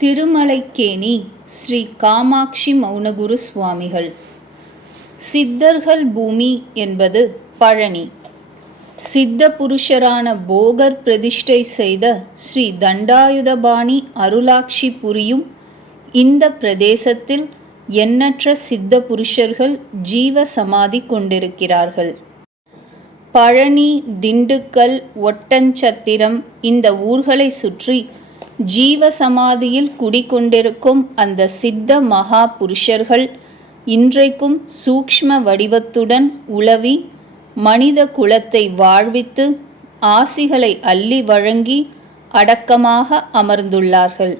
திருமலைக்கேணி ஸ்ரீ காமாட்சி மௌனகுரு சுவாமிகள். சித்தர்கள் பூமி என்பது பழனி. சித்த புருஷரான போகர் பிரதிஷ்டை செய்த ஸ்ரீ தண்டாயுதபாணி அருளாட்சி புரியும் இந்த பிரதேசத்தில் எண்ணற்ற சித்த புருஷர்கள் ஜீவ சமாதி கொண்டிருக்கிறார்கள். பழனி, திண்டுக்கல், ஒட்டன்சத்திரம் இந்த ஊர்களை சுற்றி ஜீவ சமாதியில் குடிகொண்டிருக்கும் அந்த சித்த மகா புருஷர்கள் இன்றைக்கும் சூக்ஷ்ம வடிவத்துடன் உலவி மனித குலத்தை வாழ்வித்து ஆசிகளை அள்ளி வழங்கி அடக்கமாக அமர்ந்துள்ளார்கள்.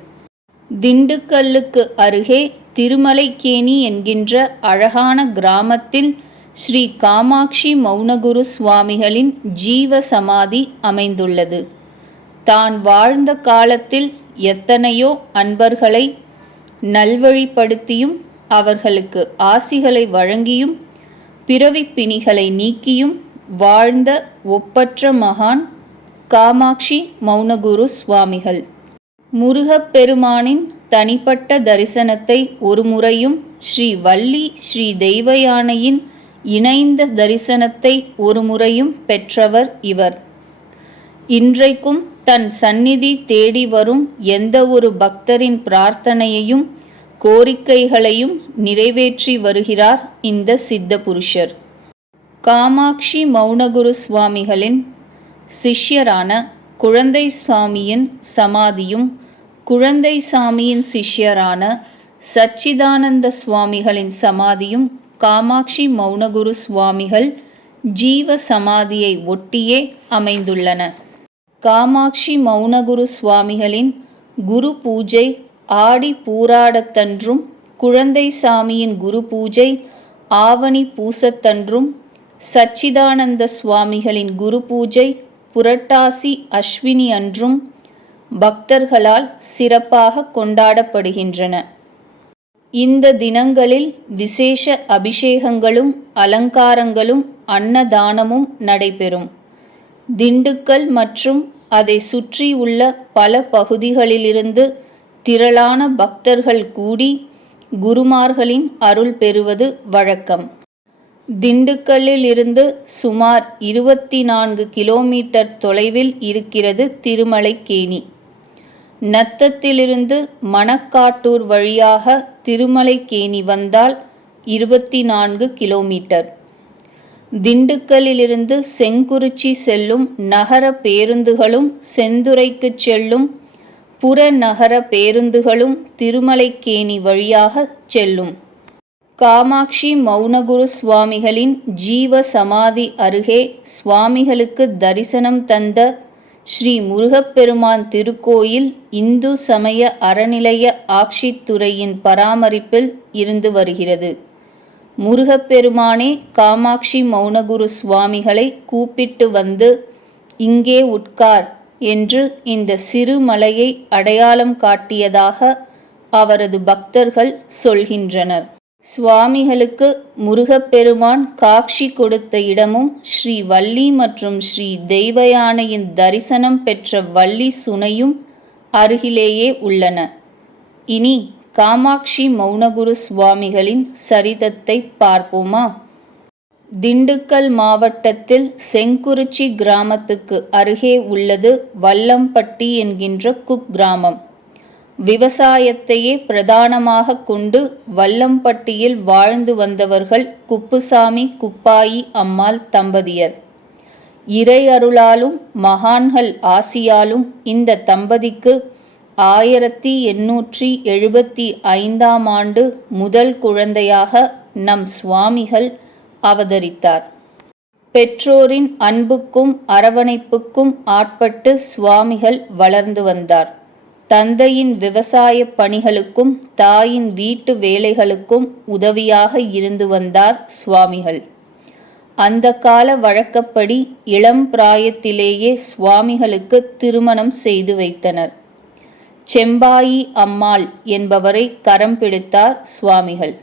திண்டுக்கல்லுக்கு அருகே திருமலைக்கேணி என்கின்ற அழகான கிராமத்தில் ஸ்ரீ காமாட்சி மௌனகுரு சுவாமிகளின் ஜீவ சமாதி அமைந்துள்ளது. தான் வாழ்ந்த காலத்தில் எத்தனையோ அன்பர்களை நல்வழிப்படுத்தியும் அவர்களுக்கு ஆசிகளை வழங்கியும் பிறவிப் பிணிகளை நீக்கியும் வாழ்ந்த ஒப்பற்ற மகான் காமாட்சி மௌனகுரு சுவாமிகள். முருகப்பெருமானின் தனிப்பட்ட தரிசனத்தை ஒரு முறையும் ஸ்ரீ வள்ளி ஸ்ரீ தெய்வயானையின் இணைந்த தரிசனத்தை ஒரு முறையும் பெற்றவர் இவர். இன்றைக்கும் தன் சந்நிதி தேடி வரும் எந்த ஒரு பக்தரின் பிரார்த்தனையையும் கோரிக்கைகளையும் நிறைவேற்றி வருகிறார் இந்த சித்த புருஷர். காமாட்சி மௌனகுரு சுவாமிகளின் சிஷ்யரான குழந்தை சாமியின் சமாதியும் குழந்தை சாமியின் சிஷ்யரான சச்சிதானந்த சுவாமிகளின் சமாதியும் காமாட்சி மௌனகுரு சுவாமிகள் ஜீவ சமாதியை ஒட்டியே அமைந்துள்ளன. காமாட்சி மௌனகுரு சுவாமிகளின் குரு பூஜை ஆடி பூராடத்தன்றும், குழந்தை சாமியின் குரு பூஜை ஆவணி பூசத்தன்றும், சச்சிதானந்த சுவாமிகளின் குரு பூஜை புரட்டாசி அஸ்வினி அன்றும் பக்தர்களால் சிறப்பாக கொண்டாடப்படுகின்றன. இந்த தினங்களில் விசேஷ அபிஷேகங்களும் அலங்காரங்களும் அன்னதானமும் நடைபெறும். திண்டுக்கல் மற்றும் அதை சுற்றியுள்ள பல பகுதிகளிலிருந்து திரளான பக்தர்கள் கூடி குருமார்களின் அருள் பெறுவது வழக்கம். திண்டுக்கல்லில் இருந்து சுமார் 24 கிலோமீட்டர் தொலைவில் இருக்கிறது திருமலைக்கேணி. நத்தத்திலிருந்து மணக்காட்டூர் வழியாக திருமலைக்கேணி வந்தால் 24 கிலோமீட்டர். திண்டுக்கல்லிலிருந்து செங்குறிச்சி செல்லும் நகர பேருந்துகளும் செந்துறைக்கு செல்லும் புறநகர பேருந்துகளும் திருமலைக்கேணி வழியாக செல்லும். காமாட்சி மௌனகுரு சுவாமிகளின் ஜீவ சமாதி அருகே சுவாமிகளுக்கு தரிசனம் தந்த ஸ்ரீ முருகப்பெருமான் திருக்கோயில் இந்து சமய அறநிலைய ஆட்சித்துறையின் பராமரிப்பில் இருந்து வருகிறது. முருகப்பெருமானே காமாட்சி மௌனகுரு சுவாமிகளை கூப்பிட்டு வந்து இங்கே உட்கார் என்று இந்த சிறு மலையை அடையாளம் காட்டியதாக அவரது பக்தர்கள் சொல்கின்றனர். சுவாமிகளுக்கு முருகப்பெருமான் காட்சி கொடுத்த இடமும் ஸ்ரீ வள்ளி மற்றும் ஸ்ரீ தெய்வயானையின் தரிசனம் பெற்ற வள்ளி சுனையும் அருகிலேயே உள்ளன. இனி காமாட்சி மௌனகுரு சுவாமிகளின் சரிதத்தை பார்ப்போமா? திண்டுக்கல் மாவட்டத்தில் செங்குறிச்சி கிராமத்துக்கு அருகே உள்ளது வல்லம்பட்டி என்கின்ற குக்கிராமம். விவசாயத்தையே பிரதானமாக கொண்டு வல்லம்பட்டியில் வாழ்ந்து வந்தவர்கள் குப்புசாமி குப்பாயி அம்மாள் தம்பதியர். இறை அருளாலும் மகான்கள் ஆசியாலும் இந்த தம்பதிக்கு 1875ஆம் ஆண்டு முதல் குழந்தையாக நம் சுவாமிகள் அவதரித்தார். பெற்றோரின் அன்புக்கும் அரவணைப்புக்கும் ஆட்பட்டு சுவாமிகள் வளர்ந்து வந்தார். தந்தையின் விவசாய பணிகளுக்கும் தாயின் வீட்டு வேலைகளுக்கும் உதவியாக இருந்து வந்தார் சுவாமிகள். அந்த கால வழக்கப்படி இளம் பிராயத்திலேயே சுவாமிகளுக்கு திருமணம் செய்து வைத்தனர். செம்பாயி அம்மாள் என்பவரை கரம் பிடித்தார் சுவாமிகள்.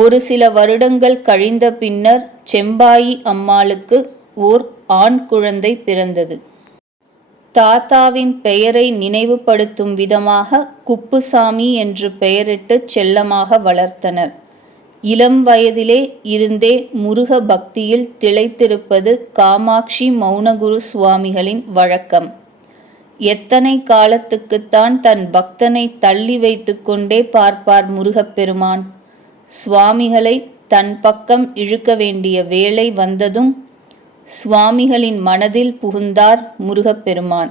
ஒரு சில வருடங்கள் கழிந்த பின்னர் செம்பாயி அம்மாளுக்கு ஓர் ஆண் குழந்தை பிறந்தது. தாத்தாவின் பெயரை நினைவுபடுத்தும் விதமாக குப்புசாமி என்று பெயரிட்டு செல்லமாக வளர்த்தனர். இளம் வயதிலே இருந்தே முருக பக்தியில் திளைத்திருப்பது காமாட்சி மௌனகுரு சுவாமிகளின் வழக்கம். எத்தனை காலத்துக்குத்தான் தன் பக்தனை தள்ளி வைத்து கொண்டே பார்ப்பார் முருகப்பெருமான்? சுவாமிகளை தன் பக்கம் இழுக்க வேண்டிய வேளை வந்ததும் சுவாமிகளின் மனதில் புகுந்தார் முருகப்பெருமான்.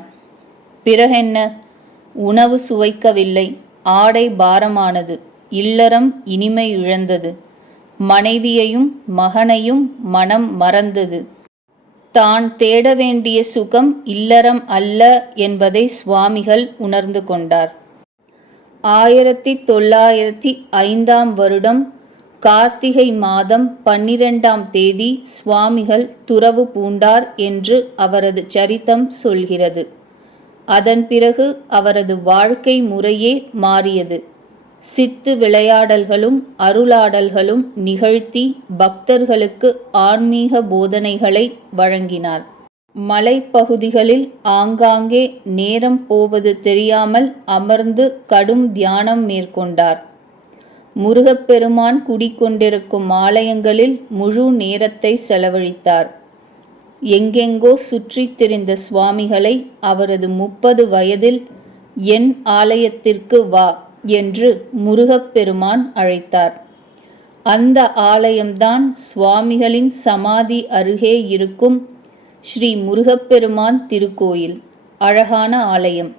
பிறகென்ன? உணவு சுவைக்கவில்லை, ஆடை பாரமானது, இல்லறம் இனிமை இழந்தது, மனைவியையும் மகனையும் மனம் மறந்தது. தான் தேட வேண்டிய சுகம் இல்லறம் அல்ல என்பதை சுவாமிகள் உணர்ந்து கொண்டார். 1905 வருடம் கார்த்திகை மாதம் 12ஆம் தேதி சுவாமிகள் துறவு பூண்டார் என்று அவரது சரித்தம் சொல்கிறது. அதன் பிறகு அவரது வாழ்க்கை முறையே மாறியது. சித்து விளையாடல்களும் அருளாடல்களும் நிகழ்த்தி பக்தர்களுக்கு ஆன்மீக போதனைகளை வழங்கினார். மலைப்பகுதிகளில் ஆங்காங்கே நேரம் போவது தெரியாமல் அமர்ந்து கடும் தியானம் மேற்கொண்டார். முருகப்பெருமான் குடிக்கொண்டிருக்கும் ஆலயங்களில் முழு நேரத்தை செலவழித்தார். எங்கெங்கோ சுற்றித் திரிந்த சுவாமிகளை அவரது 30 வயதில் என் ஆலயத்திற்கு வா என்று முருகப்பெருமான் அழைத்தார். அந்த ஆலயம்தான் சுவாமிகளின் சமாதி அருகே இருக்கும் ஸ்ரீ முருகப்பெருமான் திருக்கோயில். அழகான ஆலயம்.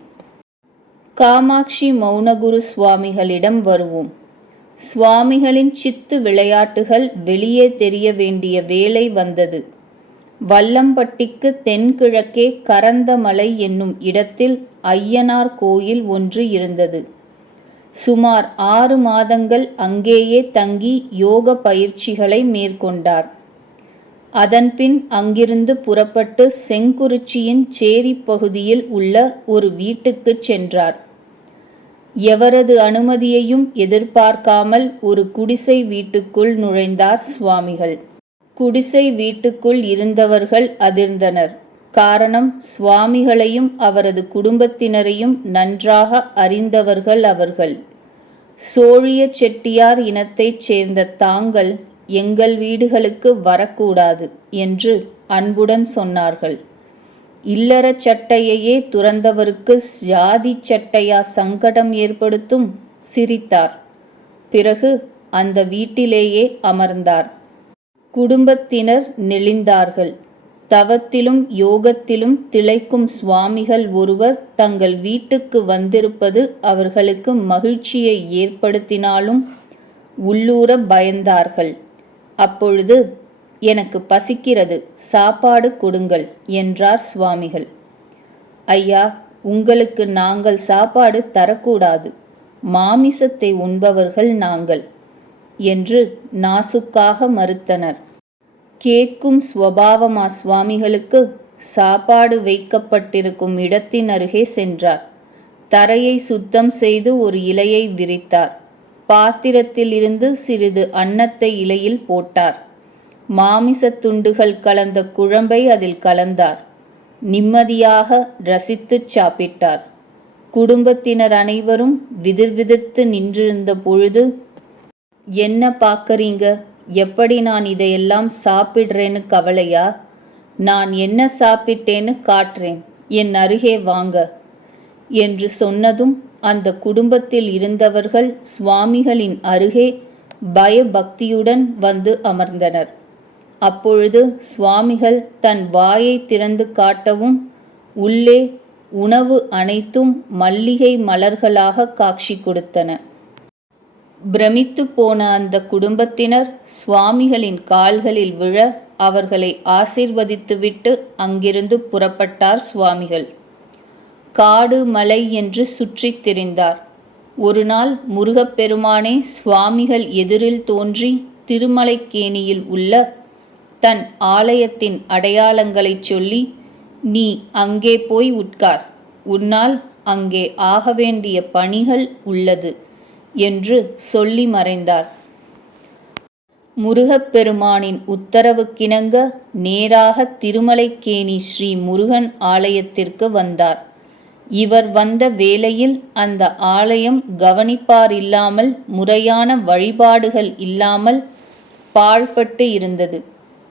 காமாட்சி மௌனகுரு சுவாமிகளிடம் வருவோம். சுவாமிகளின் சித்து விளையாட்டுகள் வெளியே தெரிய வேண்டிய வேளை வந்தது. வல்லம்பட்டிக்கு தென்கிழக்கே கரந்தமலை என்னும் இடத்தில் ஐயனார் கோயில் ஒன்று இருந்தது. சுமார் 6 மாதங்கள் அங்கேயே தங்கி யோக பயிற்சிகளை மேற்கொண்டார். அதன்பின் அங்கிருந்து புறப்பட்டு செங்குறிச்சியின் சேரி பகுதியில் உள்ள ஒரு வீட்டுக்குச் சென்றார். எவரது அனுமதியையும் எதிர்பார்க்காமல் ஒரு குடிசை வீட்டுக்குள் நுழைந்தார் சுவாமிகள். குடிசை வீட்டுக்குள் இருந்தவர்கள் அதிர்ந்தனர். காரணம், சுவாமிகளையும் அவரது குடும்பத்தினரையும் நன்றாக அறிந்தவர்கள் அவர்கள். சோழிய செட்டியார் இனத்தைச் சேர்ந்த தாங்கள் எங்கள் வீடுகளுக்கு வரக்கூடாது என்று அன்புடன் சொன்னார்கள். இல்லற சட்டையையே துறந்தவருக்கு ஜாதி சட்டையா சங்கடம் ஏற்படுத்தும்? சிரித்தார். பிறகு அந்த வீட்டிலேயே அமர்ந்தார். குடும்பத்தினர் நெளிந்தார்கள். தவத்திலும் யோகத்திலும் திளைக்கும் சுவாமிகள் ஒருவர் தங்கள் வீட்டுக்கு வந்திருப்பது அவர்களுக்கு மகிழ்ச்சியை ஏற்படுத்தினாலும் உள்ளூர பயந்தார்கள். அப்பொழுது, எனக்கு பசிக்கிறது, சாப்பாடு கொடுங்கள் என்றார் சுவாமிகள். ஐயா, உங்களுக்கு நாங்கள் சாப்பாடு தரக்கூடாது, மாமிசத்தை உண்பவர்கள் நாங்கள் என்று நாசுக்காக மறுத்தனர். கேட்கும் சுவாவமா சுவாமிகளுக்கு? சாப்பாடு வைக்கப்பட்டிருக்கும் இடத்தின் அருகே சென்றார். தரையை சுத்தம் செய்து ஒரு இலையை விரித்தார். பாத்திரத்தில் இருந்து சிறிது அன்னத்தை இலையில் போட்டார். மாமிசத் துண்டுகள் கலந்த குழம்பை அதில் கலந்தார். நிம்மதியாக ரசித்துச் சாப்பிட்டார். குடும்பத்தினர் அனைவரும் விதிர்விதிர்த்து நின்றிருந்த பொழுது, என்ன பார்க்கறீங்க? எப்படி நான் இதையெல்லாம் சாப்பிட்றேன்னு கவலையா? நான் என்ன சாப்பிட்டேன்னு காட்டுறேன், என் அருகே வாங்க என்று சொன்னதும் அந்த குடும்பத்தில் இருந்தவர்கள் சுவாமிகளின் அருகே பயபக்தியுடன் வந்து அமர்ந்தனர். அப்பொழுது சுவாமிகள் தன் வாயை திறந்து காட்டவும் உள்ளே உணவு அனைத்தும் மல்லிகை மலர்களாக காட்சி கொடுத்தன. பிரமித்து போன அந்த குடும்பத்தினர் சுவாமிகளின் கால்களில் விழ அவர்களை ஆசீர்வதித்துவிட்டு அங்கிருந்து புறப்பட்டார் சுவாமிகள். காடு மலை என்று சுற்றித் திரிந்தார். ஒரு நாள் முருகப்பெருமானே சுவாமிகள் எதிரில் தோன்றி திருமலைக்கேணியில் உள்ள தன் ஆலயத்தின் அடையாளங்களைச் சொல்லி, நீ அங்கே போய் உட்கார், உன்னால் அங்கே ஆக வேண்டிய பணிகள் உள்ளது என்று சொல்லி மறைந்தார். முருகப்பெருமானின் உத்தரவுக்கிணங்க நேராக திருமலைக்கேணி ஸ்ரீ முருகன் ஆலயத்திற்கு வந்தார். இவர் வந்த வேளையில் அந்த ஆலயம் கவனிப்பாரில்லாமல், முறையான வழிபாடுகள் இல்லாமல் பாழ்பட்டு இருந்தது.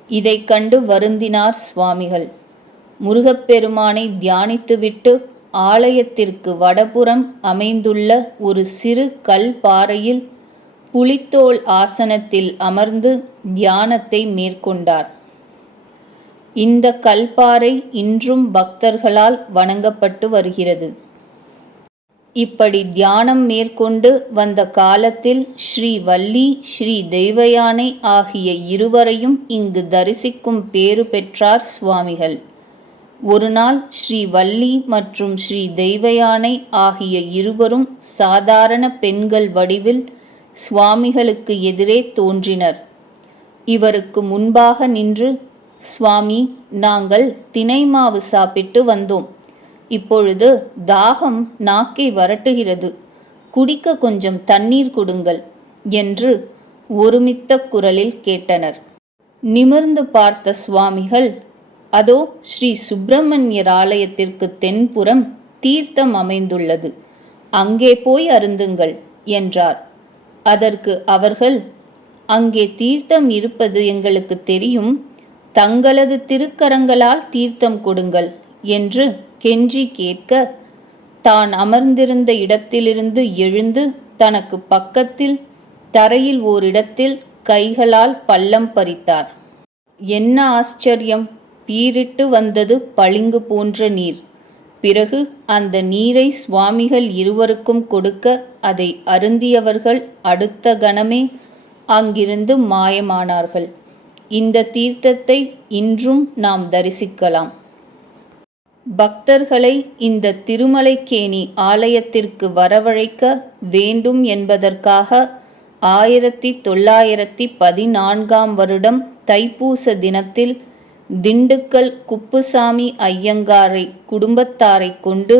இதைக் கண்டு வருந்தினார் சுவாமிகள். முருகப்பெருமானை தியானித்துவிட்டு ஆலயத்திற்கு வடபுறம் அமைந்துள்ள ஒரு சிறு கல் பாறையில் புலித்தோல் ஆசனத்தில் அமர்ந்து தியானத்தை மேற்கொண்டார். இந்த கல்பாறை இன்றும் பக்தர்களால் வணங்கப்பட்டு வருகிறது. இப்படி தியானம் மேற்கொண்டு வந்த காலத்தில் ஸ்ரீ வள்ளி, ஸ்ரீ தெய்வயானை ஆகிய இருவரையும் இங்கு தரிசிக்கும் பேறு பெற்றார் சுவாமிகள். ஒரு நாள் ஸ்ரீ வள்ளி மற்றும் ஸ்ரீ தெய்வயானை ஆகிய இருவரும் சாதாரண பெண்கள் வடிவில் சுவாமிகளுக்கு எதிரே தோன்றினர். இவருக்கு முன்பாக நின்று, சுவாமி, நாங்கள் தினை மாவு சாப்பிட்டு வந்தோம். இப்பொழுது தாகம் நாக்கை வரட்டுகிறது. குடிக்க கொஞ்சம் தண்ணீர் கொடுங்கள் என்று ஒருமித்த குரலில் கேட்டனர். நிமிர்ந்து பார்த்த சுவாமிகள், அதோ ஸ்ரீ சுப்பிரமணியர் ஆலயத்திற்கு தென்புறம் தீர்த்தம் அமைந்துள்ளது, அங்கே போய் அருந்துங்கள் என்றார். அதற்கு அவர்கள், அங்கே தீர்த்தம் இருப்பது எங்களுக்கு தெரியும், தங்களது திருக்கரங்களால் தீர்த்தம் கொடுங்கள் என்று கெஞ்சி கேட்க, தான் அமர்ந்திருந்த இடத்திலிருந்து எழுந்து தனக்கு பக்கத்தில் தரையில் ஓரிடத்தில் கைகளால் பள்ளம் பறித்தார். என்ன ஆச்சரியம்! பீரிட்டு வந்தது பளிங்கு போன்ற நீர். பிறகு அந்த நீரை சுவாமிகள் இருவருக்கும் கொடுக்க, அதை அருந்தியவர்கள் அடுத்த கணமே அங்கிருந்து மாயமானார்கள். இந்த தீர்த்தத்தை இன்றும் நாம் தரிசிக்கலாம். பக்தர்களை இந்த திருமலைக்கேணி ஆலயத்திற்கு வரவழைக்க வேண்டும் என்பதற்காக 1914ஆம் வருடம் தைப்பூச தினத்தில் திண்டுக்கல் குப்புசாமி ஐயங்காரை குடும்பத்தாரை கொண்டு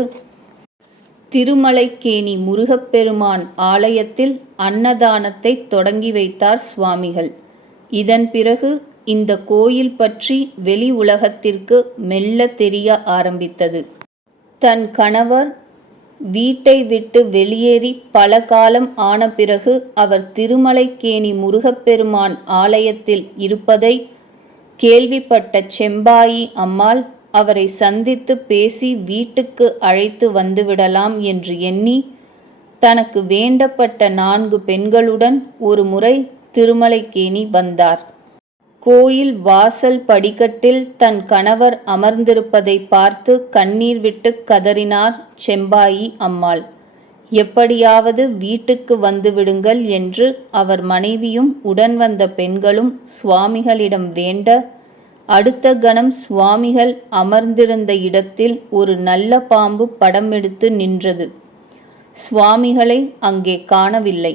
திருமலைக்கேணி முருகப்பெருமான் ஆலயத்தில் அன்னதானத்தை தொடங்கி வைத்தார் சுவாமிகள். இதன் பிறகு இந்த கோயில் பற்றி வெளி உலகத்திற்கு மெல்ல தெரிய ஆரம்பித்தது. தன் கணவர் வீட்டை விட்டு வெளியேறி பல காலம் ஆன பிறகு அவர் திருமலைக்கேணி முருகப்பெருமான் ஆலயத்தில் இருப்பதை கேள்விப்பட்ட செம்பாயி அம்மாள் அவரை சந்தித்து பேசி வீட்டுக்கு அழைத்து வந்துவிடலாம் என்று எண்ணி தனக்கு வேண்டப்பட்ட 4 பெண்களுடன் ஒரு முறை திருமலைக்கேணி வந்தார். கோயில் வாசல் படிக்கட்டில் தன் கணவர் அமர்ந்திருப்பதை பார்த்து கண்ணீர் விட்டு கதறினார் செம்பாயி அம்மாள். எப்படியாவது வீட்டுக்கு வந்துவிடுங்கள் என்று அவர் மனைவியும் உடன் வந்த பெண்களும் சுவாமிகளிடம் வேண்ட, அடுத்த கணம் சுவாமிகள் அமர்ந்திருந்த இடத்தில் ஒரு நல்ல பாம்பு படம் எடுத்து நின்றது. சுவாமிகளை அங்கே காணவில்லை.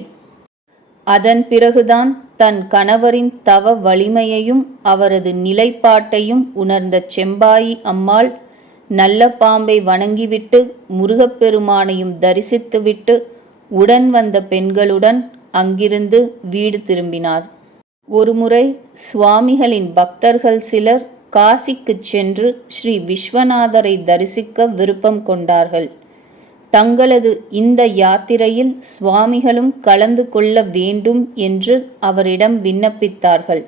அதன் பிறகுதான் தன் கணவரின் தவ வலிமையையும் அவரது நிலைப்பாட்டையும் உணர்ந்த செம்பாயி அம்மாள் நல்ல பாம்பை வணங்கிவிட்டு முருகப்பெருமானையும் தரிசித்துவிட்டு உடன் வந்த பெண்களுடன் அங்கிருந்து வீடு திரும்பினார். ஒருமுறை சுவாமிகளின் பக்தர்கள் சிலர் காசிக்குச் சென்று ஸ்ரீ விஸ்வநாதரை தரிசிக்க விருப்பம் கொண்டார்கள். தங்களது இந்த யாத்திரையில் சுவாமிகளும் கலந்து கொள்ள வேண்டும் என்று அவரிடம் விண்ணப்பித்தார்கள்.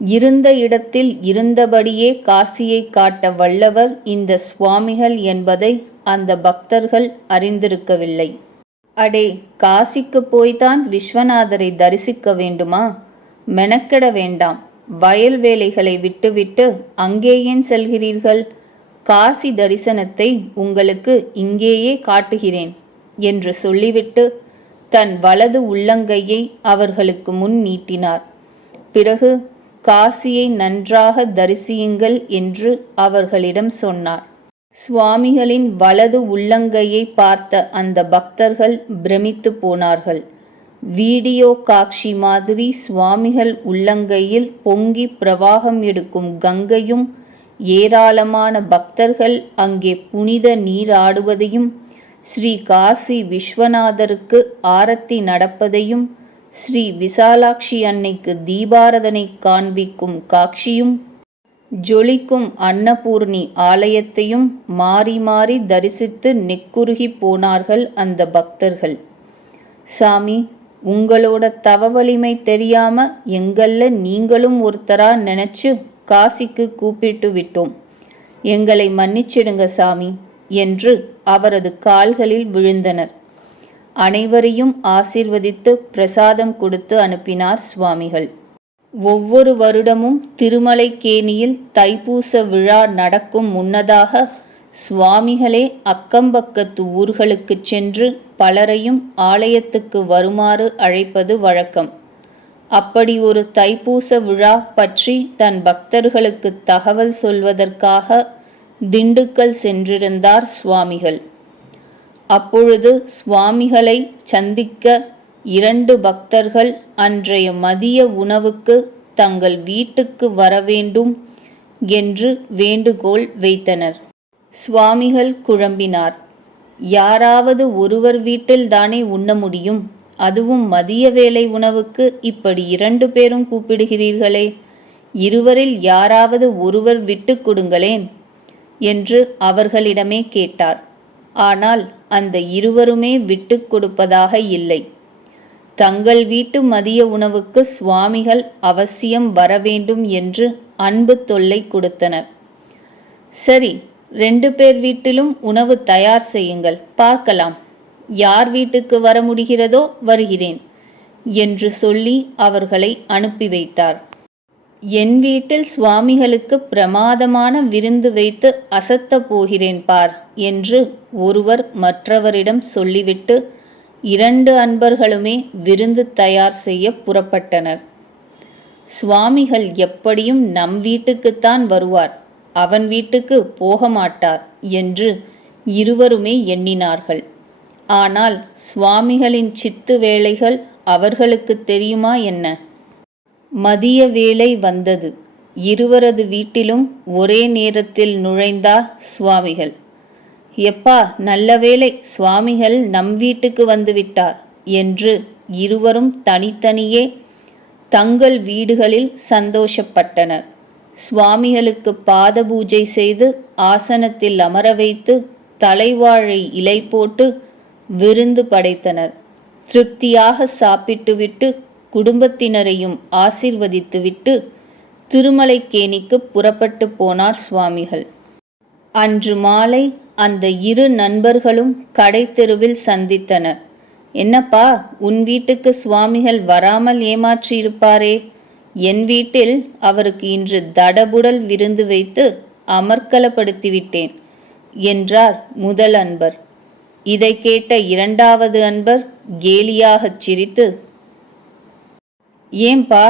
இருந்த இடத்தில் இருந்தபடியே காசியை காட்ட வல்லவர் இந்த சுவாமிகள் என்பதை அந்த பக்தர்கள் அறிந்திருக்கவில்லை. அடே, காசிக்கு போய்தான் விஸ்வநாதரை தரிசிக்க வேண்டுமா? மெனக்கெட வேண்டாம். வயல் வேலைகளை விட்டுவிட்டு அங்கே ஏன் செல்கிறீர்கள்? காசி தரிசனத்தை உங்களுக்கு இங்கேயே காட்டுகிறேன் என்று சொல்லிவிட்டு தன் வலது உள்ளங்கையை அவர்களுக்கு முன் நீட்டினார். பிறகு காசியை நன்றாக தரிசியுங்கள் என்று அவர்களிடம் சொன்னார். சுவாமிகளின் வலது உள்ளங்கையை பார்த்த அந்த பக்தர்கள் பிரமித்து போனார்கள். வீடியோ காட்சி மாதிரி சுவாமிகள் உள்ளங்கையில் பொங்கி பிரவாகம் எடுக்கும் கங்கையும் ஏராளமான பக்தர்கள் அங்கே புனித நீராடுவதையும் ஸ்ரீ காசி விஸ்வநாதருக்கு ஆரத்தி நடப்பதையும் ஸ்ரீ விசாலாட்சி அன்னைக்கு தீபாரதனை காண்பிக்கும் காட்சியும் ஜொலிக்கும் அன்னபூர்ணி ஆலயத்தையும் மாறி மாறி தரிசித்து நெக்குருகி போனார்கள் அந்த பக்தர்கள். சாமி, உங்களோட தவ வலிமை தெரியாம எங்கள்ல நீங்களும் ஒருத்தரா நினைச்சு காசிக்கு கூப்பிட்டு விட்டோம். எங்களை மன்னிச்சிடுங்க சாமி என்று அவரது கால்களில் விழுந்தனர். அனைவரையும் ஆசீர்வதித்து பிரசாதம் கொடுத்து அனுப்பினார் சுவாமிகள். ஒவ்வொரு வருடமும் திருமலைக்கேணியில் தைப்பூச விழா நடக்கும் முன்னதாக சுவாமிகளே அக்கம்பக்கத்து ஊர்களுக்கு சென்று பலரையும் ஆலயத்துக்கு வருமாறு அழைப்பது வழக்கம். அப்படி ஒரு தைப்பூச விழா பற்றி தன் பக்தர்களுக்கு தகவல் சொல்வதற்காக திண்டுக்கல் சென்றிருந்தார் சுவாமிகள். அப்பொழுது சுவாமிகளை சந்திக்க 2 பக்தர்கள் அன்றைய மதிய உணவுக்கு தங்கள் வீட்டுக்கு வரவேண்டும் என்று வேண்டுகோள் வைத்தனர். சுவாமிகள் குழம்பினார். யாராவது ஒருவர் வீட்டில் தானே உண்ண முடியும், அதுவும் மதிய வேளை உணவுக்கு இப்படி 2 பேரும் கூப்பிடுகிறீர்களே, இருவரில் யாராவது ஒருவர் விட்டு கொடுங்களேன் என்று அவர்களிடமே கேட்டார். ஆனால் அந்த இருவருமே விட்டு கொடுப்பதாக இல்லை. தங்கள் வீட்டு மதிய உணவுக்கு சுவாமிகள் அவசியம் வரவேண்டும் என்று அன்பு தொல்லை கொடுத்தனர். சரி, 2 பேர் வீட்டிலும் உணவு தயார் செய்யுங்கள், பார்க்கலாம். யார் வீட்டுக்கு வர முடிகிறதோ வருகிறேன் என்று சொல்லி அவர்களை அனுப்பி வைத்தார். என் வீட்டில் சுவாமிகளுக்கு பிரமாதமான விருந்து வைத்து அசத்த போகிறேன் பார் என்று ஒருவர் மற்றவரிடம் சொல்லிவிட்டு 2 அன்பர்களுமே விருந்து தயார் செய்ய புறப்பட்டனர். சுவாமிகள் எப்படியும் நம் வீட்டுக்குத்தான் வருவார், அவன் வீட்டுக்கு போக மாட்டார் என்று இருவருமே எண்ணினார்கள். ஆனால் சுவாமிகளின் சித்து வேளைகள் அவர்களுக்கு தெரியுமா என்ன? மதிய வேளை வந்தது. இருவரது வீட்டிலும் ஒரே நேரத்தில் நுழைந்தார் சுவாமிகள். எப்பா, நல்ல வேளை, சுவாமிகள் நம் வீட்டுக்கு வந்துவிட்டார் என்று இருவரும் தனித்தனியே தங்கள் வீடுகளில் சந்தோஷப்பட்டனர். சுவாமிகளுக்கு பாத பூஜை செய்து ஆசனத்தில் அமர வைத்து தலைவாழை இலை போட்டு விருந்து படைத்தனர். திருப்தியாக சாப்பிட்டுவிட்டு குடும்பத்தினரையும் ஆசீர்வதித்துவிட்டு திருமலைக்கேணிக்கு புறப்பட்டு போனார் சுவாமிகள். அன்று மாலை அந்த 2 நண்பர்களும் கடை தெருவில் சந்தித்தனர். என்னப்பா, உன் வீட்டுக்கு சுவாமிகள் வராமல் ஏமாற்றி இருப்பாரே, என் வீட்டில் அவருக்கு இன்று தடபுடல் விருந்து வைத்து அமர்க்கலப்படுத்திவிட்டேன் என்றார் முதல் அன்பர். இதை கேட்ட 2வது அன்பர் கேலியாகச் சிரித்து, ஏன்பா,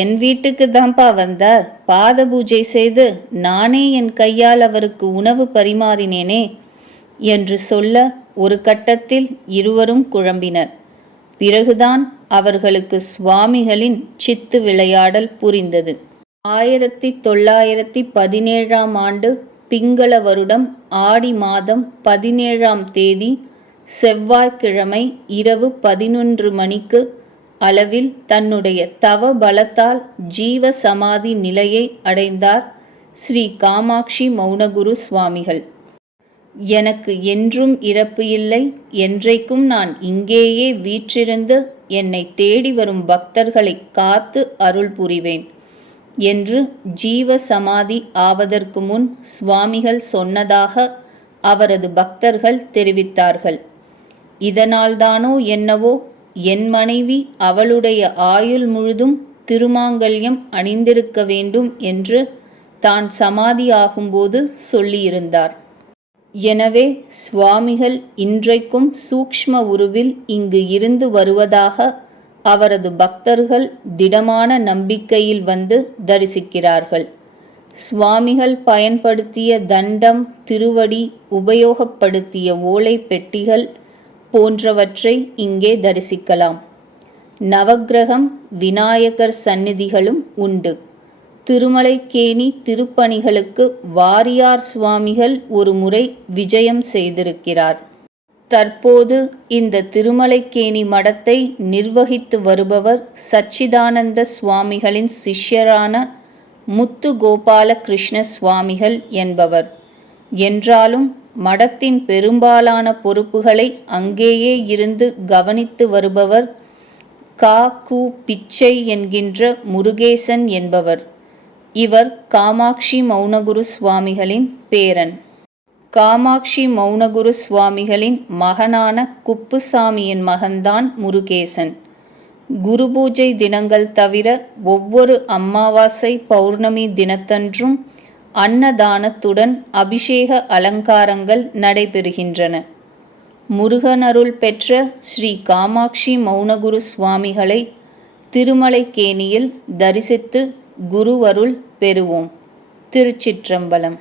என் வீட்டுக்கு தான்ப்பா வந்தார், பாத பூஜை செய்து நானே என் கையால் அவருக்கு உணவு பரிமாறினேனே என்று சொல்ல ஒரு கட்டத்தில் இருவரும் குழம்பினர். பிறகுதான் அவர்களுக்கு சுவாமிகளின் சித்து விளையாடல் புரிந்தது. 1917ஆம் ஆண்டு பிங்கள வருடம் ஆடி மாதம் 17ஆம் தேதி செவ்வாய்க்கிழமை இரவு 11 மணிக்கு அளவில் தன்னுடைய தவ பலத்தால் ஜீவ சமாதி நிலையை அடைந்தார் ஸ்ரீ காமாட்சி மௌனகுரு சுவாமிகள். எனக்கு என்றும் இறப்பு இல்லை, என்றைக்கும் நான் இங்கேயே வீற்றிருந்து என்னை தேடி வரும் பக்தர்களை காத்து அருள் புரிவேன் என்று ஜீவ சமாதி ஆவதற்கு முன் சுவாமிகள் சொன்னதாக அவரது பக்தர்கள் தெரிவித்தார்கள். இதனால்தானோ என்னவோ என் மனைவி அவளுடைய ஆயுள் முழுதும் திருமாங்கல்யம் அணிந்திருக்க வேண்டும் என்று தான் சமாதி ஆகும்போது சொல்லியிருந்தார். எனவே சுவாமிகள் இன்றைக்கும் சூக்ஷ்ம உருவில் இங்கு இருந்து வருவதாக அவரது பக்தர்கள் திடமான நம்பிக்கையில் வந்து தரிசிக்கிறார்கள். சுவாமிகள் பயன்படுத்திய தண்டம், திருவடி, உபயோகப்படுத்திய ஓலை பெட்டிகள் போன்றவற்றை இங்கே தரிசிக்கலாம். நவக்கிரகம், விநாயகர் சந்நிதிகளும் உண்டு. திருமலைக்கேணி திருப்பணிகளுக்கு வாரியார் சுவாமிகள் ஒரு முறை விஜயம் செய்திருக்கிறார். தற்போது இந்த திருமலைக்கேணி மடத்தை நிர்வகித்து வருபவர் சச்சிதானந்த சுவாமிகளின் சிஷ்யரான முத்துகோபால கிருஷ்ண சுவாமிகள் என்பவர். என்றாலும் மடத்தின் பெரும்பாலான பொறுப்புகளை அங்கேயே இருந்து கவனித்து வருபவர் கா. கு. பிச்சை என்கின்ற முருகேசன் என்பவர். இவர் காமாட்சி மௌனகுரு சுவாமிகளின் பேரன். காமாட்சி மௌனகுரு சுவாமிகளின் மகனான குப்புசாமியின் மகன்தான் முருகேசன். குரு பூஜை தினங்கள் தவிர ஒவ்வொரு அமாவாசை பௌர்ணமி தினத்தன்றும் அன்னதானத்துடன் அபிஷேக அலங்காரங்கள் நடைபெறுகின்றன. முருகனருள் பெற்ற ஸ்ரீ காமாட்சி மௌனகுரு சுவாமிகளை திருமலைக்கேணியில் தரிசித்து குருவருள் பெறுவோம். திருச்சிற்றம்பலம்.